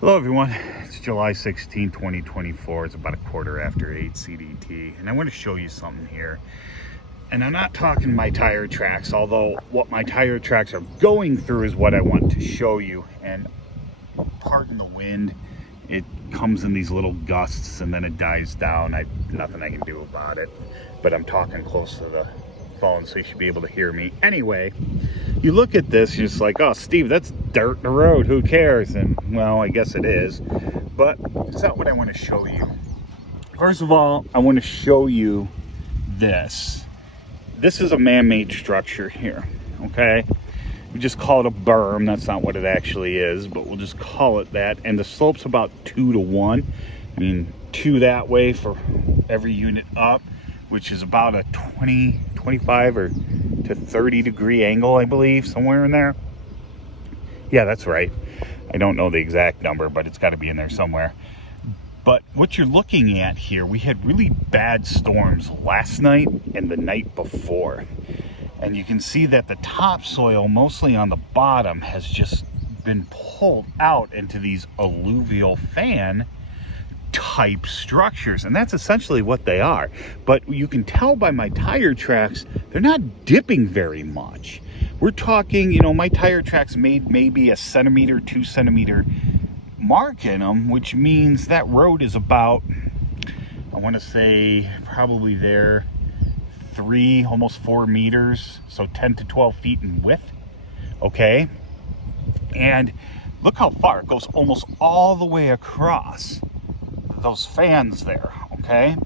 Hello everyone, it's July 16, 2024. It's about 8:15 CDT, and I want to show you something here. And I'm not talking my tire tracks, although what my tire tracks are going through is what I want to show you. And pardon the wind, it comes in these little gusts and then it dies down. Nothing I can do about it, but I'm talking close to the phone, so you should be able to hear me. Anyway, you look at this, you're just like, oh, Steve, that's dirt in the road, who cares? And well, I guess it is, but it's not what I want to show you. First of all, I want to show you this. This is a man-made structure here, okay? We just call it a berm. That's not what it actually is, but we'll just call it that. And the slope's about 2 to 1. I mean, 2 that way for every unit up, which is about a 25 or to 30 degree angle, I believe, somewhere in there. Yeah, that's right. I don't know the exact number, but it's got to be in there somewhere. But what you're looking at here, we had really bad storms last night and the night before. And you can see that the topsoil, mostly on the bottom, has just been pulled out into these alluvial fan type structures, and that's essentially what they are. But you can tell by my tire tracks, they're not dipping very much. We're talking, you know, my tire tracks made maybe a centimeter, 2 centimeter mark in them, which means that road is about, I want to say probably there 3, almost 4 meters, so 10 to 12 feet in width. Okay, and look how far it goes, almost all the way across those fans there. Okay,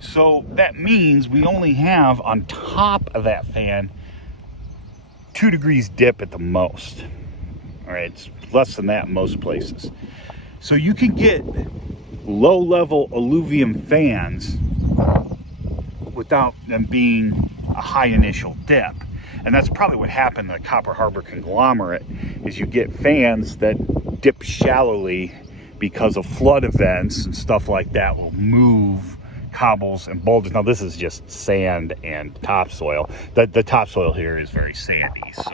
so that means we only have on top of that fan 2 degrees dip at the most. All right, it's less than that in most places. So you can get low level alluvium fans without them being a high initial dip. And that's probably what happened in the Copper Harbor conglomerate, is you get fans that dip shallowly because of flood events and stuff like that will move cobbles and boulders. Now this is just sand and topsoil. The topsoil here is very sandy, so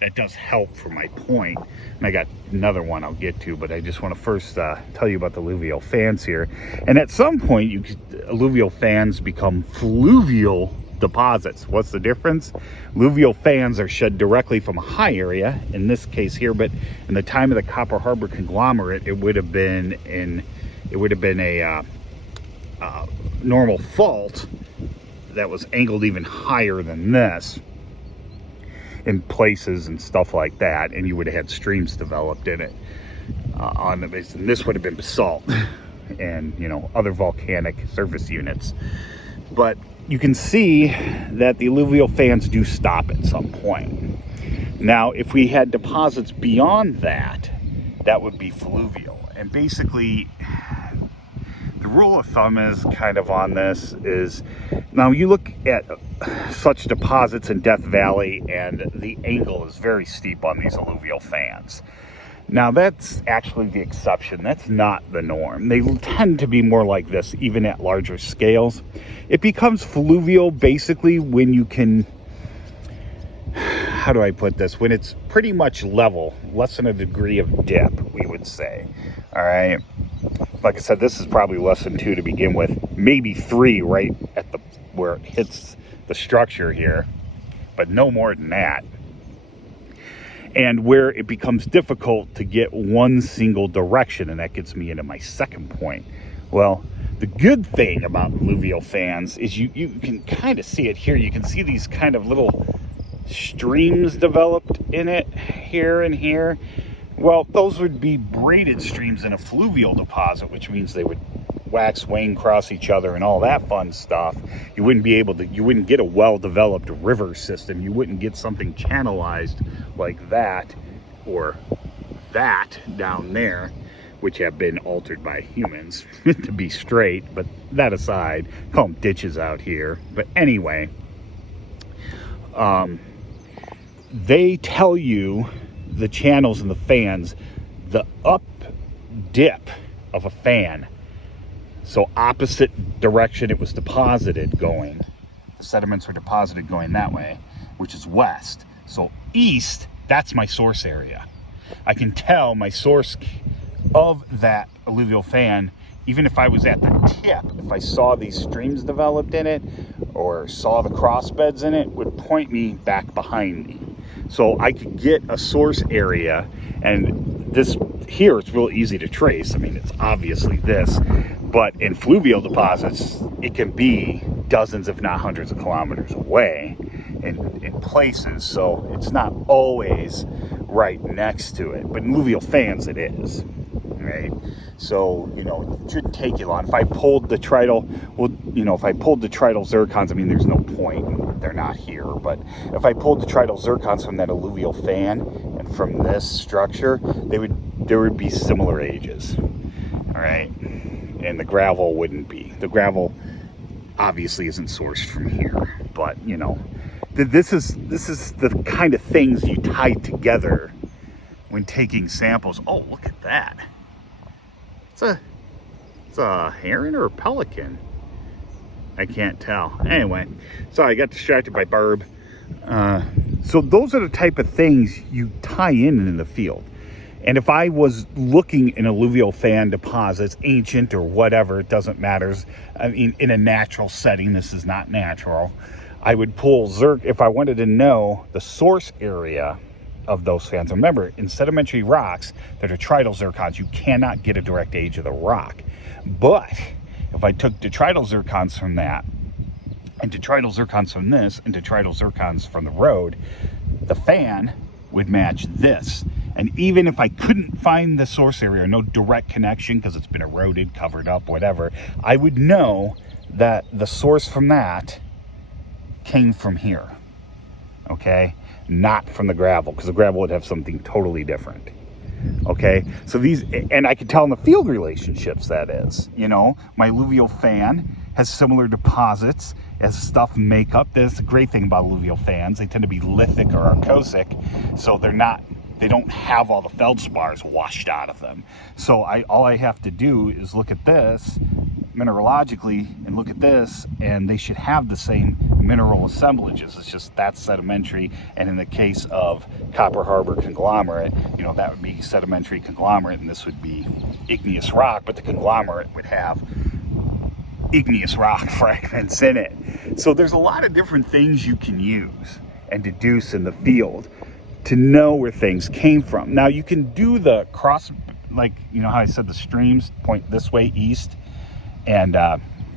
that does help for my point. And I got another one I'll get to, but I just want to first tell you about the alluvial fans here. And at some point, alluvial fans become fluvial deposits. What's the difference? Alluvial fans are shed directly from a high area, in this case here, but in the time of the Copper Harbor conglomerate, it would have been a normal fault that was angled even higher than this in places and stuff like that, and you would have had streams developed in it on the base, and this would have been basalt and, you know, other volcanic surface units. But you can see that the alluvial fans do stop at some point. Now, if we had deposits beyond that, that would be fluvial. And basically, the rule of thumb is kind of on this is, now you look at such deposits in Death Valley and the angle is very steep on these alluvial fans. Now that's actually the exception. That's not the norm. They tend to be more like this even at larger scales. It becomes fluvial basically when you can, how do I put this? When it's pretty much level, less than a degree of dip, we would say. All right. Like I said, this is probably less than 2 to begin with, maybe 3 right at the where it hits the structure here, but no more than that. And where it becomes difficult to get one single direction, and that gets me into my second point. Well, the good thing about alluvial fans is you can kind of see it here. You can see these kind of little streams developed in it here and here. Well, those would be braided streams in a fluvial deposit, which means they would wax, wane, cross each other and all that fun stuff. You wouldn't get a well-developed river system. You wouldn't get something channelized like that or that down there, which have been altered by humans to be straight. But that aside, call them ditches out here. But anyway, they tell you the channels and the fans, the up dip of a fan. So opposite direction it was deposited going, the sediments were deposited going that way, which is west. So east, that's my source area. I can tell my source of that alluvial fan, even if I was at the tip, if I saw these streams developed in it or saw the cross beds in it, would point me back behind me. So I could get a source area, and this here, it's real easy to trace. I mean, it's obviously this, but in fluvial deposits, it can be dozens, if not hundreds of kilometers away in places. So it's not always right next to it, but in alluvial fans, it is. Right? So, you know, it shouldn't take you long. If I pulled the tridal, well, you know, if I pulled the tridal zircons, I mean, there's no point. They're not here. But if I pulled the tridal zircons from that alluvial fan and from this structure, there would be similar ages. All right. And the gravel wouldn't be. The gravel obviously isn't sourced from here. But, you know, this is the kind of things you tie together when taking samples. Oh, look at that. It's a heron or a pelican. I can't tell. Anyway, sorry, I got distracted by Barb. So those are the type of things you tie in the field. And if I was looking in alluvial fan deposits, ancient or whatever, it doesn't matter. I mean, in a natural setting, this is not natural. I would pull if I wanted to know the source area of those fans. Remember, in sedimentary rocks that are tridal zircons, you cannot get a direct age of the rock. But if I took detrital zircons from that, and detrital zircons from this, and detrital zircons from the road, the fan would match this. And even if I couldn't find the source area, no direct connection because it's been eroded, covered up, whatever, I would know that the source from that came from here. Okay? Not from the gravel, because the gravel would have something totally different. Okay, so these, and I can tell in the field relationships, that is, you know, my alluvial fan has similar deposits as stuff make up. That's the great thing about alluvial fans. They tend to be lithic or arcosic, so they don't have all the feldspars washed out of them. So all I have to do is look at this mineralogically and look at this, and they should have the same mineral assemblages. It's just that's sedimentary, and in the case of Copper Harbor conglomerate, you know, that would be sedimentary conglomerate, and this would be igneous rock, but the conglomerate would have igneous rock fragments in it. So there's a lot of different things you can use and deduce in the field to know where things came from. Now you can do the cross, like, you know how I said the streams point this way east, and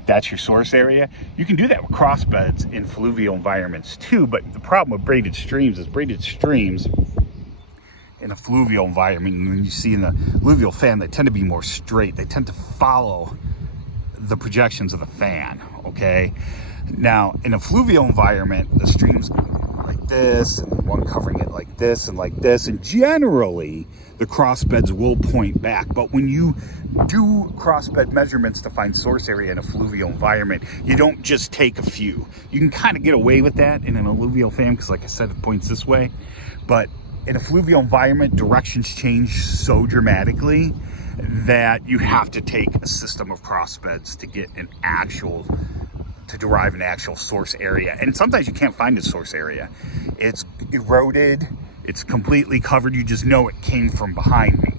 that's your source area. You can do that with cross beds in fluvial environments too, but the problem with braided streams is braided streams in a fluvial environment, when you see in the alluvial fan, they tend to be more straight. They tend to follow the projections of the fan, okay? Now, in a fluvial environment, the streams like this, and one covering it like this, and generally, the crossbeds will point back. But when you do crossbed measurements to find source area in a fluvial environment, you don't just take a few. You can kind of get away with that in an alluvial fan, because like I said, it points this way. But in a fluvial environment, directions change so dramatically that you have to take a system of crossbeds to get to derive an actual source area. And sometimes you can't find a source area. It's eroded, it's completely covered, you just know it came from behind me.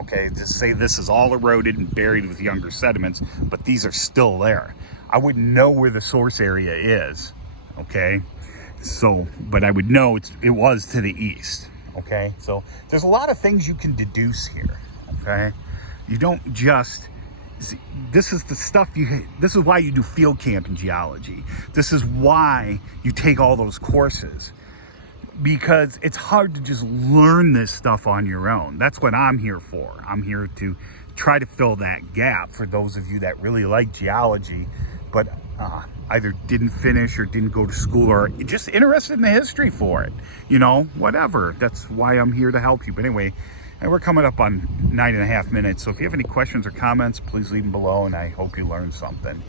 Okay, to say this is all eroded and buried with younger sediments, but these are still there. I wouldn't know where the source area is, okay? So, but I would know it was to the east, okay? So there's a lot of things you can deduce here, okay? You don't just, see, this is the stuff this is why you do field camp in geology. This is why you take all those courses, because it's hard to just learn this stuff on your own. That's what I'm here for. I'm here to try to fill that gap for those of you that really like geology, but either didn't finish or didn't go to school, or just interested in the history for it. You know, whatever. That's why I'm here to help you. But anyway, and we're coming up on 9.5 minutes. So if you have any questions or comments, please leave them below, and I hope you learned something.